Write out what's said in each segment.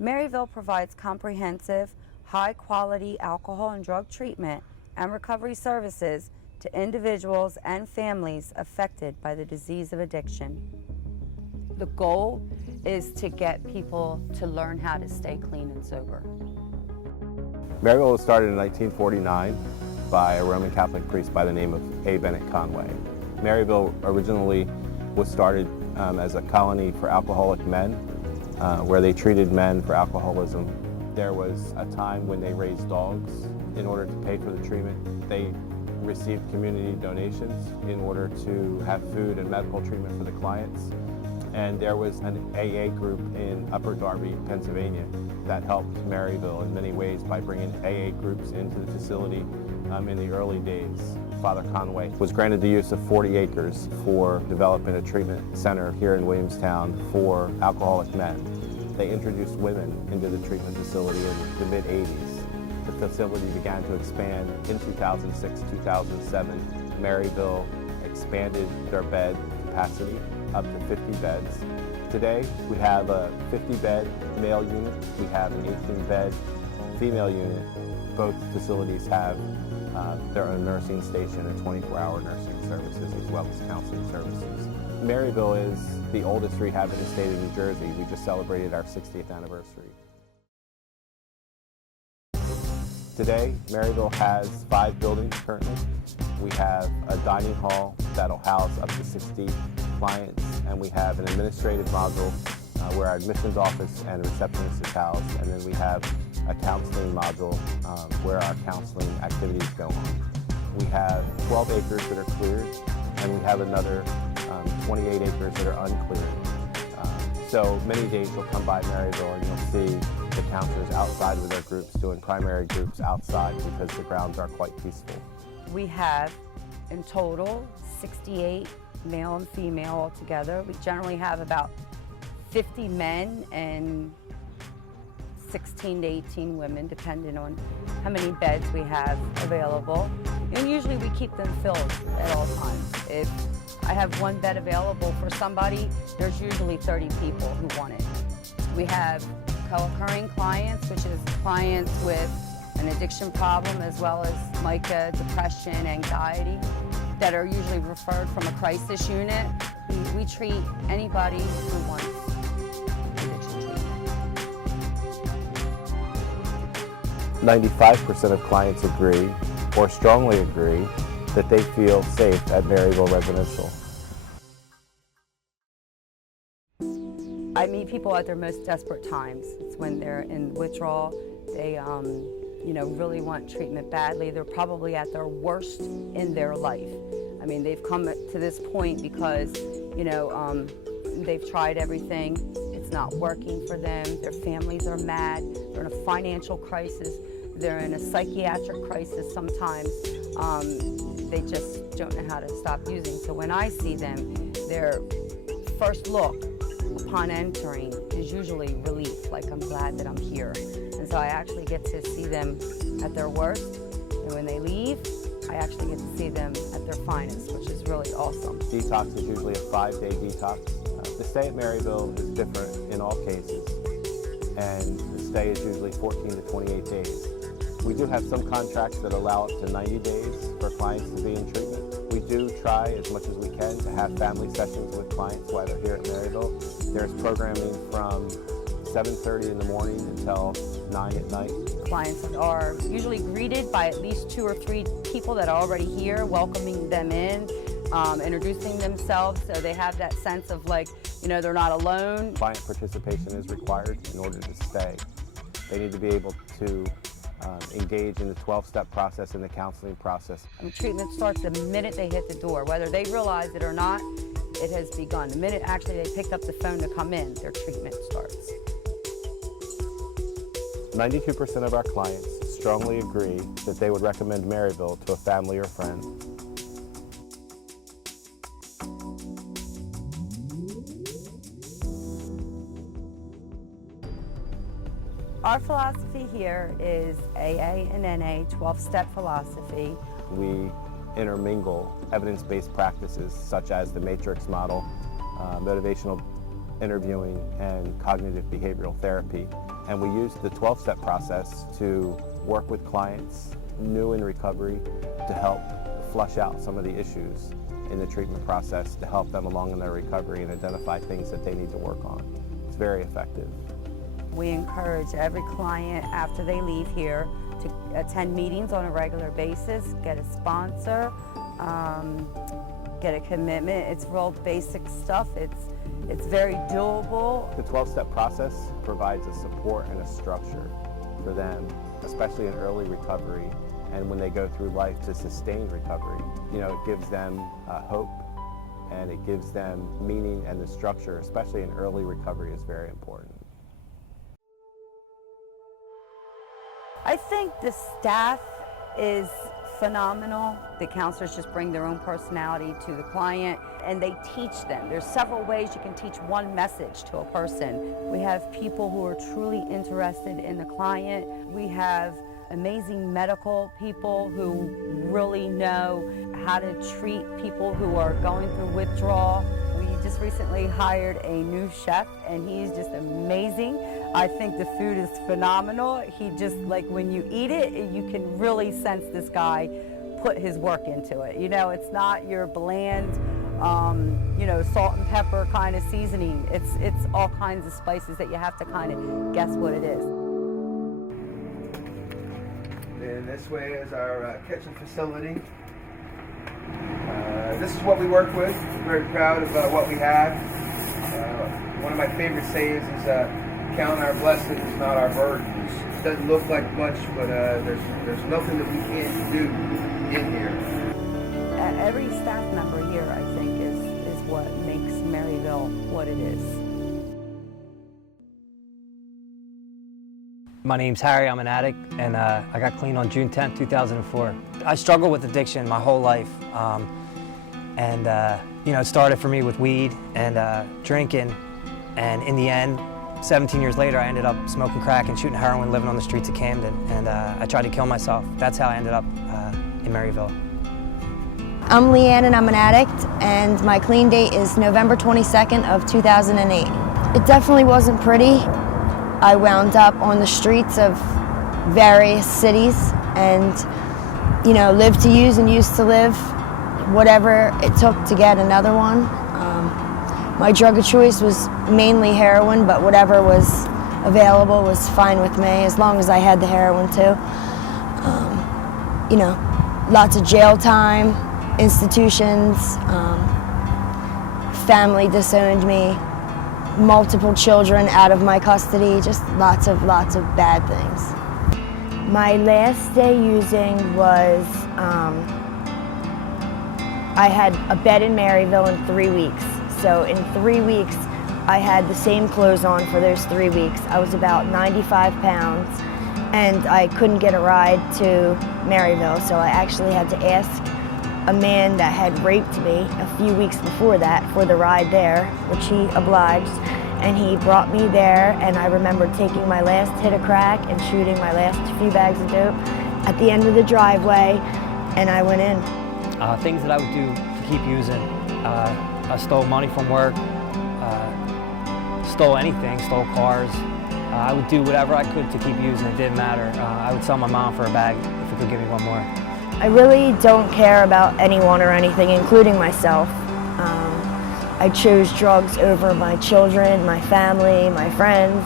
Maryville provides comprehensive, high-quality alcohol and drug treatment and recovery services to individuals and families affected by the disease of addiction. The goal is to get people to learn how to stay clean and sober. Maryville was started in 1949 by a Roman Catholic priest by the name of A. Bennett Conway. Maryville originally was started as a colony for alcoholic men, where they treated men for alcoholism. There was a time when they raised dogs in order to pay for the treatment. They received community donations in order to have food and medical treatment for the clients. And there was an AA group in Upper Darby, Pennsylvania that helped Maryville in many ways by bringing AA groups into the facility in the early days. Father Conway was granted the use of 40 acres for developing a treatment center here in Williamstown for alcoholic men. They introduced women into the treatment facility in the mid-80s. The facility began to expand in 2006-2007. Maryville expanded their bed capacity up to 50 beds. Today, we have a 50-bed male unit. We have an 18-bed female unit. Both facilities have their own nursing station and 24-hour nursing services as well as counseling services. Maryville is the oldest rehab in the state of New Jersey. We just celebrated our 60th anniversary. Today, Maryville has 5 buildings currently. We have a dining hall that'll house up to 60 clients, and we have an administrative module where our admissions office and receptionist is housed, and then we have a counseling module where our counseling activities go on. We have 12 acres that are cleared, and we have another 28 acres that are uncleared. So many days you'll come by Maryville and you'll see the counselors outside with their groups doing primary groups outside because the grounds are quite peaceful. We have in total 68 male and female altogether. We generally have about 50 men and 16 to 18 women, depending on how many beds we have available. And usually we keep them filled at all times. If I have one bed available for somebody, there's usually 30 people who want it. We have co-occurring clients, which is clients with an addiction problem as well as MICA, depression, anxiety, that are usually referred from a crisis unit. We treat anybody who wants addiction treatment. 95% of clients agree, or strongly agree, that they feel safe at Maryville Residential. I meet people at their most desperate times. It's when they're in withdrawal. They really want treatment badly. They're probably at their worst in their life. I mean, they've come to this point because, they've tried everything. It's not working for them. Their families are mad. They're in a financial crisis. They're in a psychiatric crisis sometimes. They just don't know how to stop using. So when I see them, their first look upon entering is usually relief, like I'm glad that I'm here. And so I actually get to see them at their worst, and when they leave, I actually get to see them at their finest, which is really awesome. Detox is usually a 5-day detox. The stay at Maryville is different in all cases, and the stay is usually 14 to 28 days. We do have some contracts that allow up to 90 days for clients to be in treatment. We do try as much as we can to have family sessions with clients while they're here at Maryville. There's programming from 7:30 in the morning until 9 at night. Clients are usually greeted by at least 2 or 3 people that are already here, welcoming them in, introducing themselves, so they have that sense of they're not alone. Client participation is required in order to stay. They need to be able to engage in the 12-step process and the counseling process. Treatment starts the minute they hit the door. Whether they realize it or not, it has begun. The minute actually they picked up the phone to come in, their treatment starts. 92% of our clients strongly agree that they would recommend Maryville to a family or friend. Our philosophy here is AA and NA 12-step philosophy. We intermingle evidence-based practices such as the matrix model, motivational interviewing and cognitive behavioral therapy. And we use the 12-step process to work with clients new in recovery to help flush out some of the issues in the treatment process, to help them along in their recovery and identify things that they need to work on. It's very effective. We encourage every client after they leave here to attend meetings on a regular basis, get a sponsor, get a commitment. It's real basic stuff. It's very doable. The 12-step process provides a support and a structure for them, especially in early recovery and when they go through life to sustain recovery. You know, it gives them hope and it gives them meaning, and the structure, especially in early recovery, is very important. I think the staff is phenomenal. The counselors just bring their own personality to the client and they teach them. There's several ways you can teach one message to a person. We have people who are truly interested in the client. We have amazing medical people who really know how to treat people who are going through withdrawal. We just recently hired a new chef and he's just amazing. I think the food is phenomenal. He just, like, when you eat it, you can really sense this guy put his work into it. You know, it's not your bland, you know, salt and pepper kind of seasoning. It's all kinds of spices that you have to kind of guess what it is. And this way is our kitchen facility. This is what we work with. We're very proud of what we have. One of my favorite sayings is count our blessings, not our burdens. It doesn't look like much, but there's nothing that we can't do in here. Every staff member here, I think, is what makes Maryville what it is. My name's Harry, I'm an addict, and I got clean on June 10th, 2004. I struggled with addiction my whole life, you know, it started for me with weed and drinking, and in the end, 17 years later, I ended up smoking crack and shooting heroin, living on the streets of Camden, and I tried to kill myself. That's how I ended up in Maryville. I'm Leanne and I'm an addict, and my clean date is November 22nd of 2008. It definitely wasn't pretty. I wound up on the streets of various cities and, you know, lived to use and used to live, whatever it took to get another one. My drug of choice was mainly heroin, but whatever was available was fine with me, as long as I had the heroin too. You know, lots of jail time, institutions, family disowned me, multiple children out of my custody, just lots of bad things. My last day using was, I had a bed in Maryville in 3 weeks. So in 3 weeks, I had the same clothes on for those 3 weeks. I was about 95 pounds and I couldn't get a ride to Maryville, so I actually had to ask a man that had raped me a few weeks before that for the ride there, which he obliged, and he brought me there, and I remember taking my last hit of crack and shooting my last few bags of dope at the end of the driveway, and I went in. Things that I would do to keep using. I stole money from work, stole anything, stole cars. I would do whatever I could to keep using, it didn't matter. I would sell my mom for a bag if it could give me one more. I really don't care about anyone or anything, including myself. I chose drugs over my children, my family, my friends,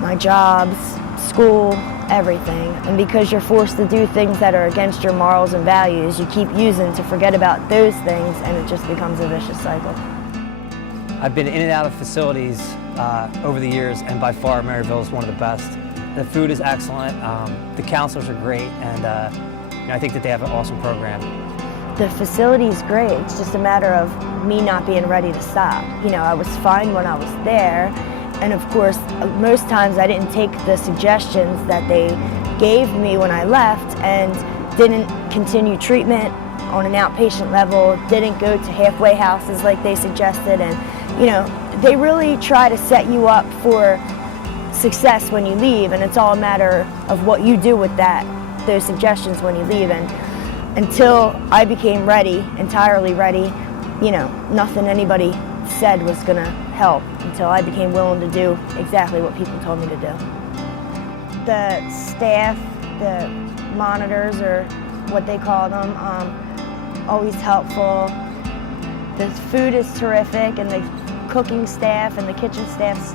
my jobs, school, everything. And because you're forced to do things that are against your morals and values, you keep using to forget about those things, and it just becomes a vicious cycle. I've been in and out of facilities over the years, and by far Maryville is one of the best. The food is excellent, the counselors are great, and you know, I think that they have an awesome program. The facility's great, it's just a matter of me not being ready to stop. You know, I was fine when I was there, and of course, most times I didn't take the suggestions that they gave me when I left and didn't continue treatment on an outpatient level, didn't go to halfway houses like they suggested, and you know, they really try to set you up for success when you leave, and it's all a matter of what you do with those suggestions when you leave. And until I became ready, entirely ready, you know, nothing anybody said was gonna help until I became willing to do exactly what people told me to do. The staff, the monitors, or what they call them, always helpful. The food is terrific, and the cooking staff and the kitchen staffs,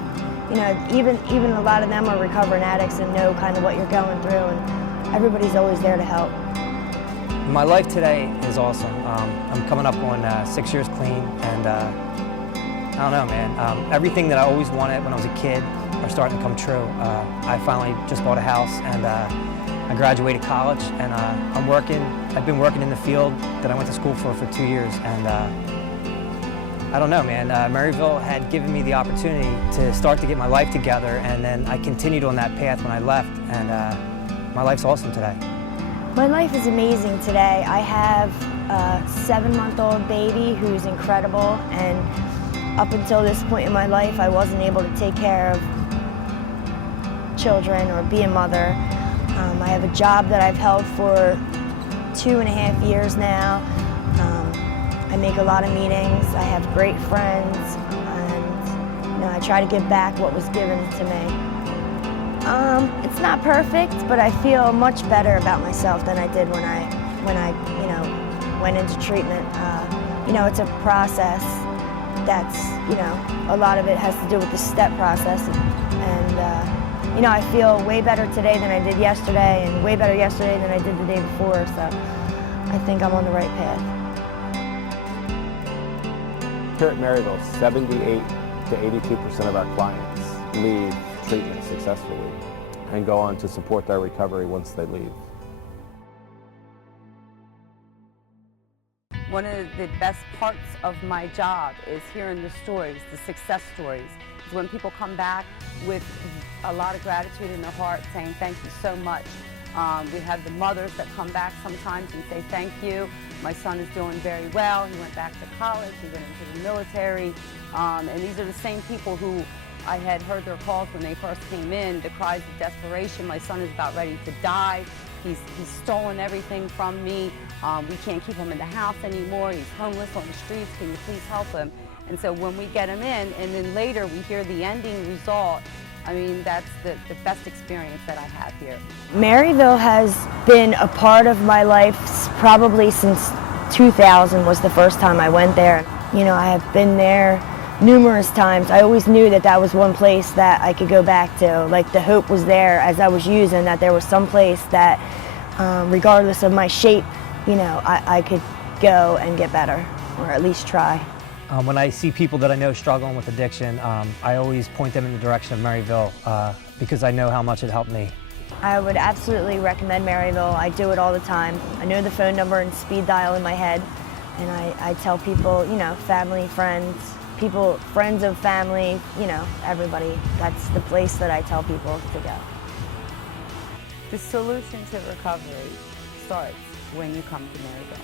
you know, even a lot of them are recovering addicts and know kind of what you're going through, and everybody's always there to help. My life today is awesome. I'm coming up on 6 years clean, and I don't know, man. Everything that I always wanted when I was a kid are starting to come true. I finally just bought a house, and I graduated college, and I'm working. I've been working in the field that I went to school for 2 years, and I don't know, man. Maryville had given me the opportunity to start to get my life together, and then I continued on that path when I left, and my life's awesome today. My life is amazing today. I have a 7-month-old baby who's incredible, and up until this point in my life, I wasn't able to take care of children or be a mother. I have a job that I've held for 2.5 years now. I make a lot of meetings. I have great friends, and you know, I try to give back what was given to me. It's not perfect, but I feel much better about myself than I did when I you know, went into treatment. You know, it's a process that's, you know, a lot of it has to do with the step process, and you know, I feel way better today than I did yesterday, and way better yesterday than I did the day before, so I think I'm on the right path. Here at Maryville, 78 to 82% of our clients leave treatment successfully and go on to support their recovery once they leave. One of the best parts of my job is hearing the stories, the success stories. It's when people come back with a lot of gratitude in their heart, saying thank you so much. We have the mothers that come back sometimes and say thank you. My son is doing very well. He went back to college. He went into the military. And these are the same people who I had heard their calls when they first came in, the cries of desperation. My son is about ready to die. He's stolen everything from me. We can't keep him in the house anymore. He's homeless on the streets. Can you please help him? And so when we get him in, and then later we hear the ending result, I mean, that's the best experience that I have here. Maryville has been a part of my life probably since 2000 was the first time I went there. You know, I have been there numerous times. I always knew that that was one place that I could go back to. Like, the hope was there as I was using, that there was some place that, regardless of my shape, you know, I could go and get better, or at least try. When I see people that I know struggling with addiction, I always point them in the direction of Maryville because I know how much it helped me. I would absolutely recommend Maryville. I do it all the time. I know the phone number and speed dial in my head, and I tell people, you know, family, friends, people, friends of family, you know, everybody. That's the place that I tell people to go. The solution to recovery starts when you come to Maryville.